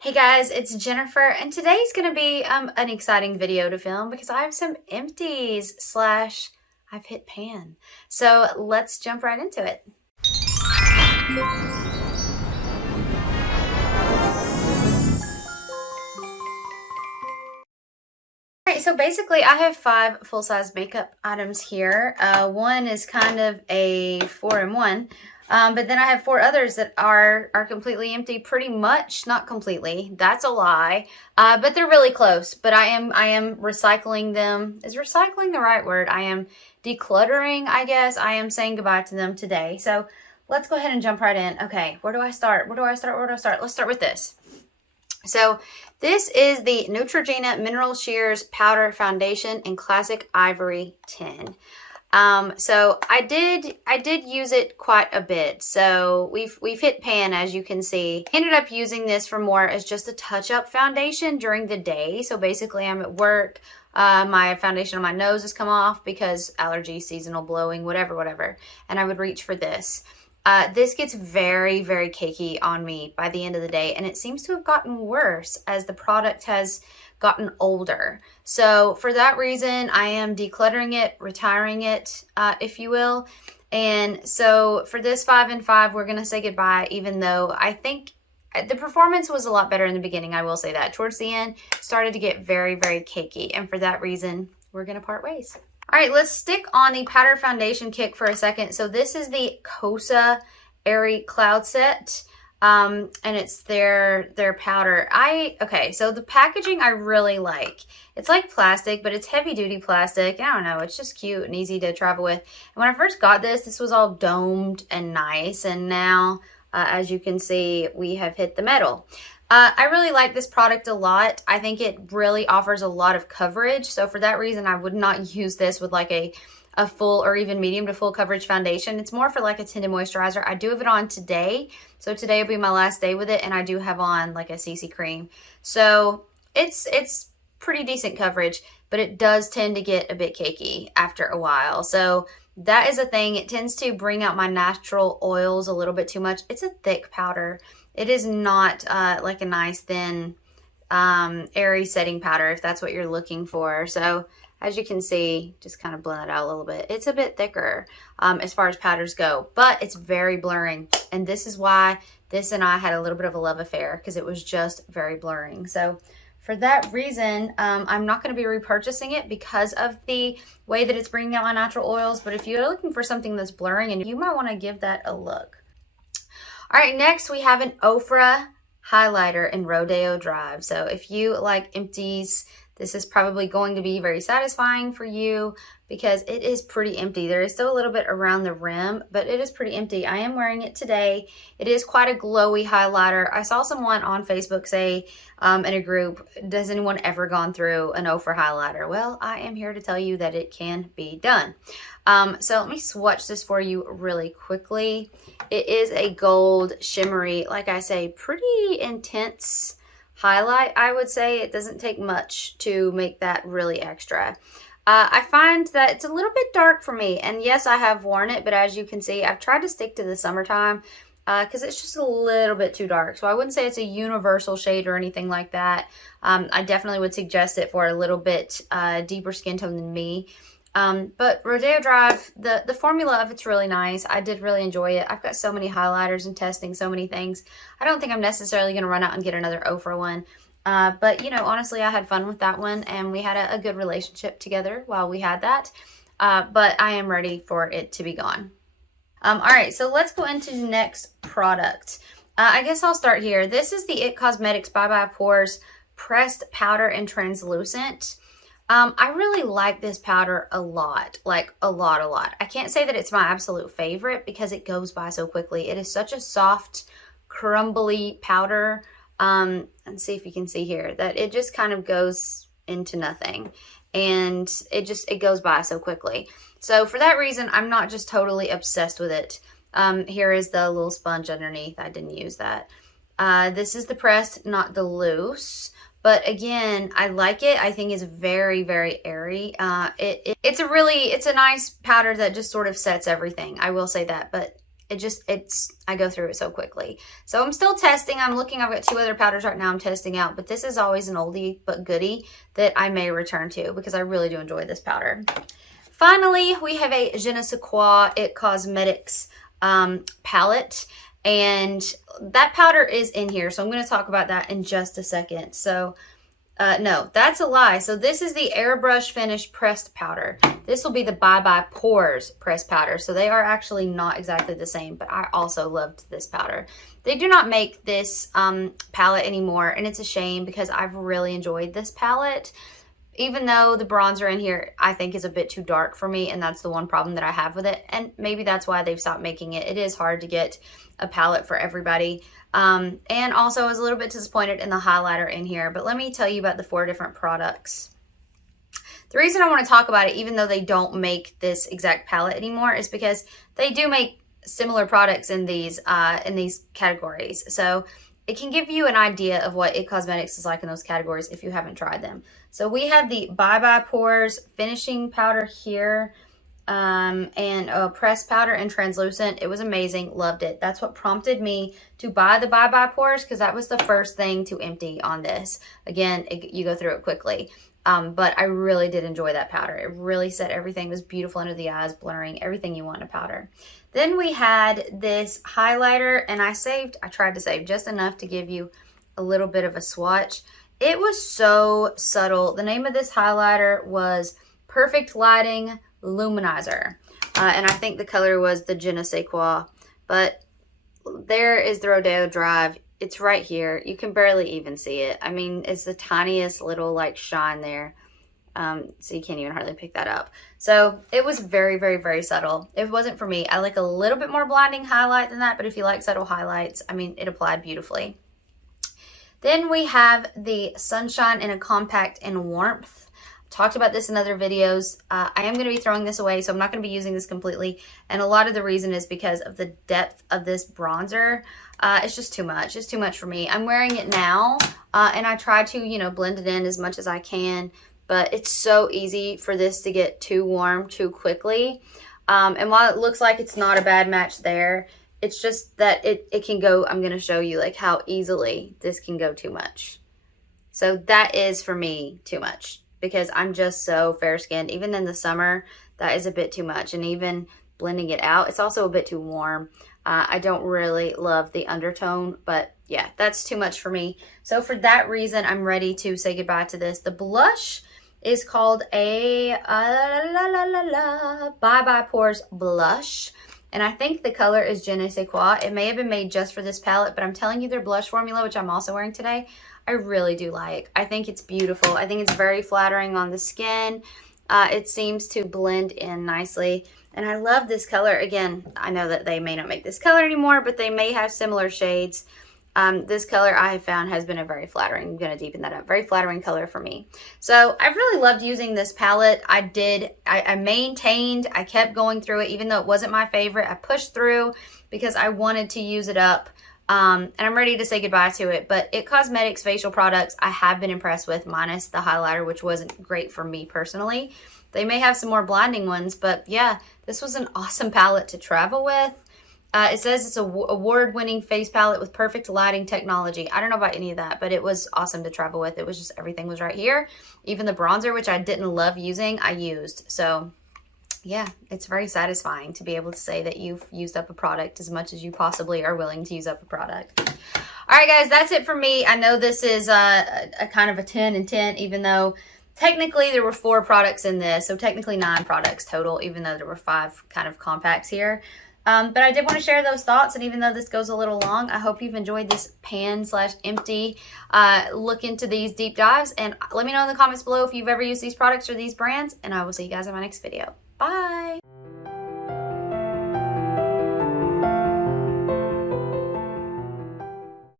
Hey guys, it's Jennifer, and today's going to be an exciting video to film because I have some empties slash I've hit pan. So let's jump right into it. All right, so basically I have 5 full-size makeup items here. One is kind of a 4-in-1. But then I have 4 others that are completely empty, pretty much. Not completely, that's a lie, but they're really close. But I am recycling them. Is recycling the right word? I am decluttering, I guess. I am saying goodbye to them today. So let's go ahead and jump right in. Okay, where do I start? Let's start with this. So this is the Neutrogena Mineral Shears Powder Foundation in Classic Ivory 10. So I did use it quite a bit. So we've hit pan, as you can see. Ended up using this for more as just a touch-up foundation during the day. So basically I'm at work, my foundation on my nose has come off because allergy, seasonal blowing, whatever. And I would reach for this. This gets very, very cakey on me by the end of the day, and it seems to have gotten worse as the product has gotten older. So for that reason, I am decluttering it, retiring it, if you will. And so for this 5 in 5, we're going to say goodbye, even though I think the performance was a lot better in the beginning. I will say that. Towards the end, started to get very, very cakey. And for that reason, we're going to part ways. All right, let's stick on the powder foundation kick for a second. So this is the Kosas Airy Cloud Set. And it's their powder. Okay, so the packaging I really like. It's like plastic, but it's heavy duty plastic. I don't know, it's just cute and easy to travel with. And when I first got this was all domed and nice. And now, as you can see, we have hit the metal. I really like this product a lot. I think it really offers a lot of coverage. So for that reason, I would not use this with like a full or even medium to full coverage foundation. It's more for like a tinted moisturizer. I do have it on today. So today will be my last day with it. And I do have on like a CC cream. So it's pretty decent coverage, but it does tend to get a bit cakey after a while. So that is a thing. It tends to bring out my natural oils a little bit too much. It's a thick powder. It is not like a nice thin airy setting powder if that's what you're looking for. So as you can see, just kind of blend it out a little bit. It's a bit thicker as far as powders go, but it's very blurring. And this is why this and I had a little bit of a love affair, because it was just very blurring. So for that reason, I'm not going to be repurchasing it because of the way that it's bringing out my natural oils. But if you're looking for something that's blurring, and you might want to give that a look. All right, next we have an OFRA highlighter in Rodeo Drive. So if you like empties, this is probably going to be very satisfying for you because it is pretty empty. There is still a little bit around the rim, but it is pretty empty. I am wearing it today. It is quite a glowy highlighter. I saw someone on Facebook say in a group, does anyone ever gone through an OFRA highlighter? Well, I am here to tell you that it can be done. So let me swatch this for you really quickly. It is a gold shimmery, like I say, pretty intense highlight. I would say it doesn't take much to make that really extra. I find that it's a little bit dark for me, and yes, I have worn it, but as you can see, I've tried to stick to the summertime because it's just a little bit too dark. So I wouldn't say it's a universal shade or anything like that. I definitely would suggest it for a little bit deeper skin tone than me. But Rodeo Drive, the formula of it's really nice. I did really enjoy it. I've got so many highlighters and testing so many things. I don't think I'm necessarily going to run out and get another OFRA one. But, you know, honestly, I had fun with that one, and we had a good relationship together while we had that. But I am ready for it to be gone. All right, so let's go into the next product. I guess I'll start here. This is the IT Cosmetics Bye Bye Pores Pressed Powder and Translucent. I really like this powder a lot, like a lot. I can't say that it's my absolute favorite because it goes by so quickly. It is such a soft, crumbly powder. And see if you can see here that it just kind of goes into nothing, and it goes by so quickly. So for that reason, I'm not just totally obsessed with it. Here is the little sponge underneath. I didn't use that. This is the pressed, not the loose. But again, I like it. I think it's very, very airy. It's a nice powder that just sort of sets everything. I will say that, but I go through it so quickly. So I'm still testing. I'm looking. I've got 2 other powders right now I'm testing out, but this is always an oldie but goodie that I may return to because I really do enjoy this powder. Finally, we have a Je ne sais quoi It Cosmetics palette, and that powder is in here, so I'm going to talk about that in just a second. So no, that's a lie. So this is the Airbrush Finish Pressed Powder. This will be the Bye Bye Pores Pressed Powder. So they are actually not exactly the same, but I also loved this powder. They do not make this palette anymore, and it's a shame because I've really enjoyed this palette. Even though the bronzer in here I think is a bit too dark for me, and that's the one problem that I have with it, and maybe that's why they've stopped making it. It is hard to get a palette for everybody. And also I was a little bit disappointed in the highlighter in here, but let me tell you about the 4 different products. The reason I want to talk about it, even though they don't make this exact palette anymore, is because they do make similar products in these categories. So it can give you an idea of what It Cosmetics is like in those categories if you haven't tried them. So we have the Bye Bye Pores finishing powder here, and pressed powder and translucent. It was amazing. Loved it. That's what prompted me to buy the Bye Bye Pores, because that was the first thing to empty on this. Again, you go through it quickly. But I really did enjoy that powder. It really set everything. It was beautiful under the eyes, blurring, everything you want in a powder. Then we had this highlighter, and I tried to save just enough to give you a little bit of a swatch. It was so subtle. The name of this highlighter was Perfect Lighting Luminizer. And I think the color was the Je ne sais quoi. But there is the Rodeo Drive. It's right here. You can barely even see it. I mean, it's the tiniest little like shine there. So you can't even hardly pick that up. So it was very, very, very subtle. It wasn't for me. I like a little bit more blinding highlight than that, but if you like subtle highlights, I mean, it applied beautifully. Then we have the Sunshine in a Compact and Warmth. Talked about this in other videos. I am going to be throwing this away, so I'm not going to be using this completely. And a lot of the reason is because of the depth of this bronzer. It's just too much. It's too much for me. I'm wearing it now, and I try to, you know, blend it in as much as I can. But it's so easy for this to get too warm too quickly. And while it looks like it's not a bad match there, it's just that it can go, I'm going to show you like how easily this can go too much. So that is for me too much, because I'm just so fair skinned. Even in the summer, that is a bit too much. And even blending it out, it's also a bit too warm. I don't really love the undertone, but yeah, that's too much for me. So for that reason, I'm ready to say goodbye to this. The blush is called a Bye Bye Pores Blush. And I think the color is Je ne sais quoi. It may have been made just for this palette, but I'm telling you their blush formula, which I'm also wearing today, I really do like. I think it's beautiful. I think it's very flattering on the skin. It seems to blend in nicely. And I love this color. Again, I know that they may not make this color anymore, but they may have similar shades. This color I have found has been a very flattering, I'm going to deepen that up, very flattering color for me. So I've really loved using this palette. I maintained, I kept going through it, even though it wasn't my favorite. I pushed through because I wanted to use it up. And I'm ready to say goodbye to it. But It Cosmetics facial products I have been impressed with, minus the highlighter, which wasn't great for me personally. They may have some more blinding ones, but yeah, this was an awesome palette to travel with. It says it's an award-winning face palette with perfect lighting technology. I don't know about any of that, but it was awesome to travel with. It was just, everything was right here. Even the bronzer, which I didn't love using, I used. So yeah, it's very satisfying to be able to say that you've used up a product as much as you possibly are willing to use up a product. All right, guys, that's it for me. I know this is a kind of a 10 and 10, even though technically there were 4 products in this. So technically 9 products total, even though there were 5 kind of compacts here. But I did want to share those thoughts, and even though this goes a little long, I hope you've enjoyed this pan/empty look into these deep dives. And let me know in the comments below if you've ever used these products or these brands, and I will see you guys in my next video. Bye!